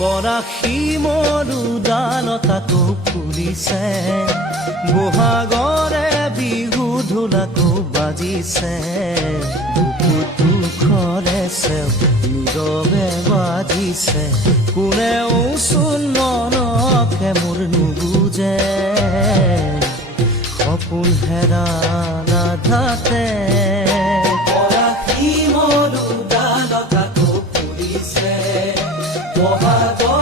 পৰাশী মৰুদালতাকো ফুলিছে, বহাগৰে বিহু ঢোলাকো বাজিছে। বুকুটো খৰে চেও নীৰৱে বাজিছে, কোনেও চোন মনকে মোৰ নুবুজে। সপোন হেৰাল আধাতে পৰাশী মৰুদালতাকো ফুলিছে, বহাগৰ